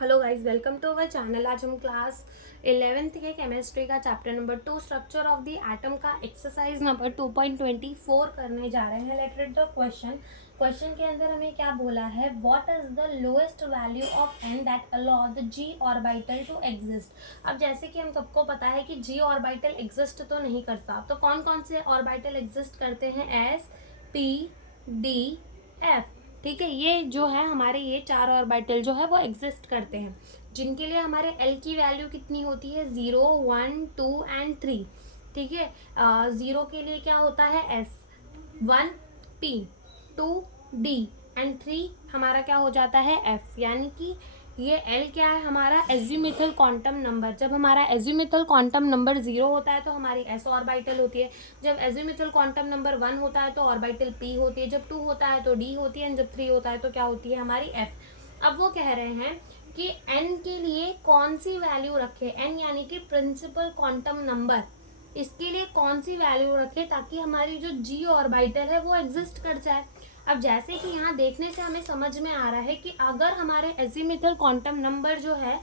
Hello guys, welcome to our channel. आज हम class 11th के केमिस्ट्री का chapter number 2 structure of the atom का एक्सरसाइज नंबर 2.24 करने जा रहे हैं। लेट्स रीड द क्वेश्चन के अंदर हमें क्या बोला है, what is the lowest value of n that allow the g orbital to exist. अब जैसे कि हम सबको पता है कि g ऑर्बिटल एग्जिस्ट तो नहीं करता, तो कौन कौन से ऑर्बिटल एग्जिस्ट करते हैं, s p d f। ठीक है, ये जो है हमारे ये चार ऑर्बिटल जो है वो एग्जिस्ट करते हैं, जिनके लिए हमारे एल की वैल्यू कितनी होती है, 0 1 2 एंड 3। ठीक है, 0 के लिए क्या होता है एस, 1 पी, 2 डी एंड 3 हमारा क्या हो जाता है एफ। यानी कि ये एल क्या है, हमारा एजीमुथल क्वांटम नंबर। जब हमारा एजीमुथल क्वांटम नंबर 0 होता है तो हमारी एस ऑर्बिटल होती है। जब एजीमुथल क्वांटम नंबर 1 होता है तो ऑर्बिटल पी होती है। जब 2 होता है तो डी होती है। एंड जब 3 होता है तो क्या होती है, हमारी एफ। अब वो कह रहे हैं कि एन के लिए कौन सी वैल्यू रखे, एन यानी कि प्रिंसिपल क्वांटम नंबर, इसके लिए कौन सी वैल्यू रखे ताकि हमारी जो जी ऑर्बिटल है वो एग्जिस्ट कर जाए। अब जैसे कि यहाँ देखने से हमें समझ में आ रहा है कि अगर हमारे एजीमुथल क्वांटम नंबर जो है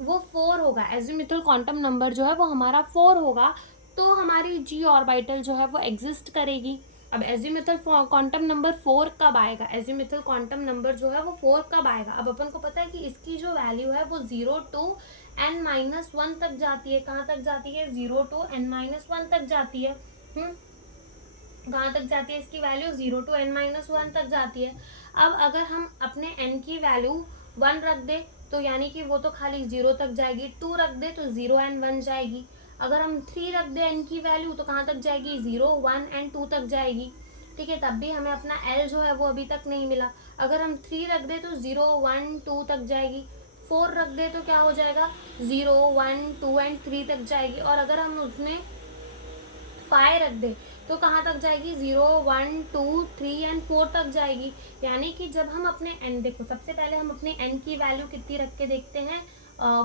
वो 4 होगा, एजीमुथल क्वांटम नंबर जो है वो हमारा 4 होगा, तो हमारी जी ऑर्बिटल जो है वो एग्जिस्ट करेगी। अब एजीमुथल क्वांटम नंबर 4 कब आएगा, एजीमुथल क्वांटम नंबर जो है वो 4 कब आएगा। अब अपन को पता है कि इसकी जो वैल्यू है वो 0 टू n-1 तक जाती है। कहाँ तक जाती है, 0 टू n-1 तक जाती है। कहाँ तक जाती है इसकी वैल्यू, 0 टू n-1 तक जाती है। अब अगर हम अपने n की वैल्यू 1 रख दे तो यानी कि वो तो खाली 0 तक जाएगी, 2 रख दे तो 0 एंड 1 जाएगी। अगर हम 3 रख दे n की वैल्यू तो कहाँ तक जाएगी, 0 1 एंड 2 तक जाएगी। ठीक है, तब भी हमें अपना l जो है वो अभी तक नहीं मिला। अगर हम 3 रख दे तो 0 1 2 तक जाएगी। 4 रख दे तो क्या हो जाएगा, 0 1 2 एंड 3 तक जाएगी। और अगर हम उसमें 5 रख दे तो कहाँ तक जाएगी, 0 1 2 3 एंड 4 तक जाएगी। यानी कि जब हम अपने n, देखो सबसे पहले हम अपने n की वैल्यू कितनी रख के देखते हैं,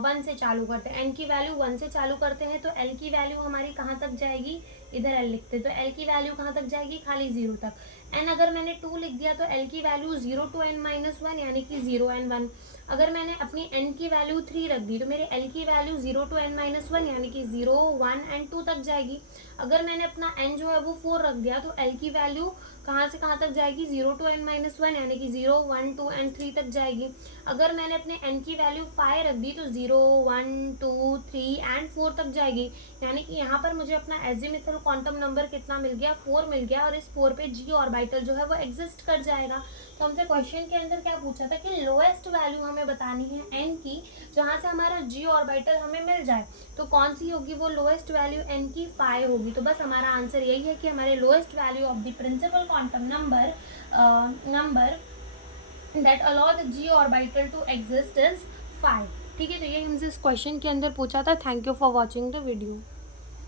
1 से चालू करते हैं। n की वैल्यू 1 से चालू करते हैं तो l की वैल्यू हमारी कहाँ तक जाएगी, इधर l लिखते हैं, तो l की वैल्यू कहाँ तक जाएगी, खाली 0 तक। n अगर मैंने 2 लिख दिया तो l की वैल्यू 0 टू n-1 यानी कि 0 एंड 1। अगर मैंने अपनी n की वैल्यू 3 रख दी तो मेरे l की वैल्यू 0 टू n-1 यानी कि 0 1 एंड 2 तक जाएगी। अगर मैंने अपना n जो है वो 4 रख दिया तो l की वैल्यू कहाँ से कहाँ तक जाएगी, 0 टू n-1 यानी कि 0 1 2 एंड 3 तक जाएगी। अगर मैंने अपने n की वैल्यू 5 रख दी तो 0 1 2 3 एंड 4 तक जाएगी। यानी कि यहाँ पर मुझे अपना एजीमुथल क्वांटम नंबर कितना मिल गया, 4 मिल गया। और इस 4 पे जी ऑर्बिटल जो है वो एग्जिस्ट कर जाएगा। तो हमसे क्वेश्चन के अंदर क्या पूछा था कि लोएस्ट वैल्यू हमें बतानी है n की, जहाँ से हमारा जी ऑर्बिटल हमें मिल जाए। तो कौन सी होगी वो लोएस्ट वैल्यू, n की 5 होगी। तो बस हमारा आंसर यही है कि हमारे lowest value of the principal quantum number that allow the G orbital to exist is 5। ठीक है, तो ये हमसे इस क्वेश्चन के अंदर पूछा था। Thank you for watching the video.